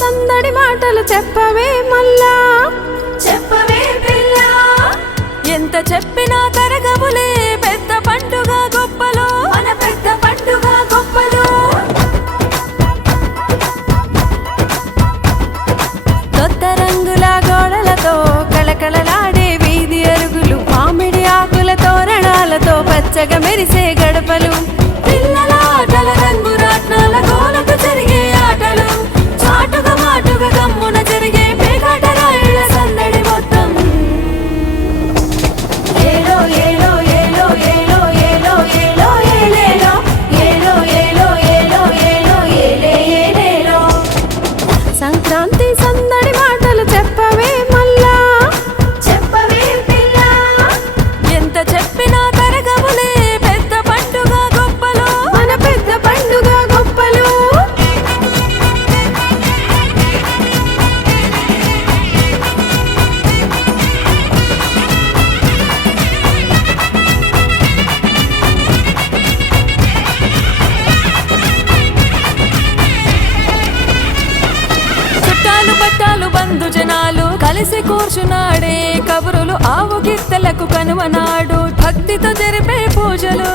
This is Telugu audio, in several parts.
సందడి మాటలు చెప్పవే మల్లా, చెప్పవే పిల్ల. ఎంత చెప్పినా తరగవులే పెద్ద పండుగ గొప్పలు, మన పెద్ద పండుగ గొప్పలు. కొత్త రంగుల గోడలతో కళకళలాడే వీధి అరుగులు, మామిడి ఆకుల తోరణాలతో పచ్చగా మెరిసే గడపలు, పిల్లల ఆటల రంగు రాట్నాల గోలకు జరిగే ఆటలు, చాటుగా మాటుగా గమ్మున జరిగే పేకాట రాయుల సందడి మొత్తం. ఏలో ఏలో ఏలో ఏలో ఏలో ఏలో ఏలేలో, ఏలో ఏలో ఏలో ఏలో ఏలే ఏలేలో. సంక్రాంతి సందడి మాటలు చెప్పవే మల్లా, చెప్పవే పిల్ల. ఎంత చెప్పినా తరగవులే పెద్ద పండుగ గొప్పలు, మన పెద్ద పండుగ గొప్పలు. చుట్టాలు పట్టాలు బంధు జనాలు కలిసి కూర్చున్నాడే కబురులు, ఆవు గిత్తలకు కనుమనాడు భక్తితో జరిపే పూజలు,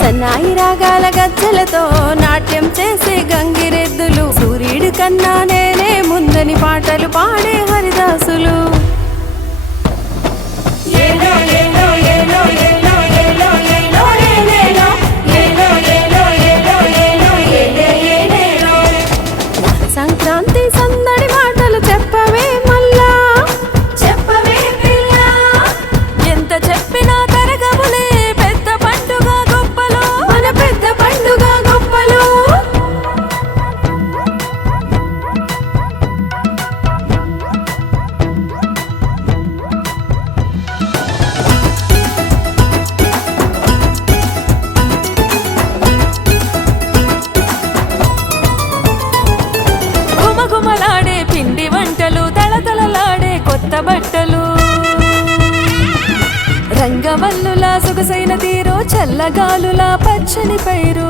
సన్నాయి రాగాల గజ్జలతో నాట్యం చేసే గంగిరెద్దులు, సూర్యుడి కన్నా నేనే ముందని పాటలు పాడే హరిదాసులు. ఏలో ఏలో ఏలో ఏలో ఏలో ఏలో ఏలేలో, ఏలో ఏలో ఏలో ఏలో ఏలే ఏలేలో. సంక్రాంతి సందడి మాటలు చెప్పవే మల్లా, చెప్పవే పిల్ల. ఎంత చెప్పినా తరగవులే పెద్ద పండుగ గొప్పలు, మన పెద్ద పండుగ గొప్పలు. గుమగుమలాడే పిండి వంటలు, తళతళలాడే కొత్త బట్టలు, రంగవల్లులా సొగసైన తీరు, చల్లగాలులా పచ్చని పైరు,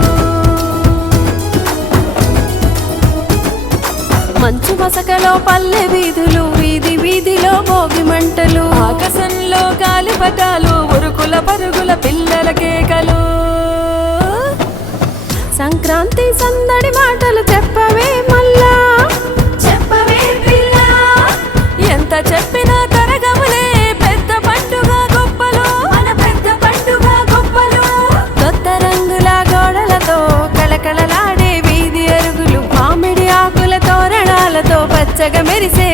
మంచు మసకలో పల్లె వీధులు, వీధి వీధిలో భోగి మంటలు, ఆకాశంలో గాలిపటాలు, ఉరుకుల పరుగుల పిల్లల కేకలు. సంక్రాంతి సందడి మాటలు చెప్పవే మల్లా, చెప్పవే పిల్ల. ఎంత చెప్పినా తరగవులే పెద్ద పండుగ గొప్పలు, మన పెద్ద పండుగ గొప్పలు. కొత్త రంగుల గోడలతో కళకళలాడే వీధి అరుగులు, మామిడి ఆకుల తోరణాలతో పచ్చగా మెరిసే